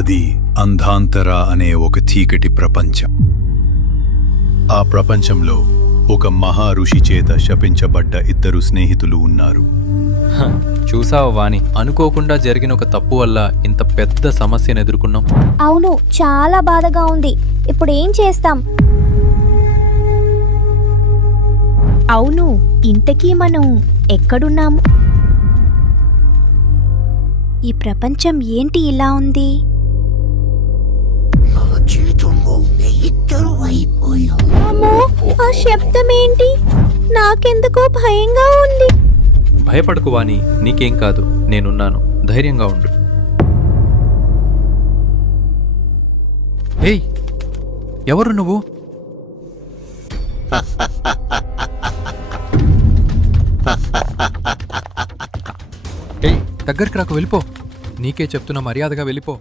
అది అంధాంతర అనే ఒక చీకటి ప్రపంచం. ఆ ప్రపంచంలో ఒక మహా ఋషి చేత శపించబడ్డ ఇద్దరు స్నేహితులు ఉన్నారు. చూసావా వాణి, అనుకోకుండా జరిగిన ఒక తప్పు వల్ల ఇంత పెద్ద సమస్యను ఎదుర్కొన్నాం. అవును, చాలా బాధగా ఉంది. ఇప్పుడు ఏం చేస్తాం? అవును, ఇంతకీ మనం ఎక్కడున్నాం? ఈ ప్రపంచం ఏంటి ఇలా ఉంది? అమ్మో, ఆ శబ్దం ఏంటి? నాకెందుకో భయంగా ఉంది. భయపడకు వాణి, నీకేం కాదు, నేనున్నాను, ధైర్యంగా ఉండు. ఏయ్, ఎవరు నువ్వు? ఏయ్, దగ్గరికి రాకు, వెళ్ళిపో. నీకే చెప్తున్నా, మర్యాదగా వెళ్ళిపో.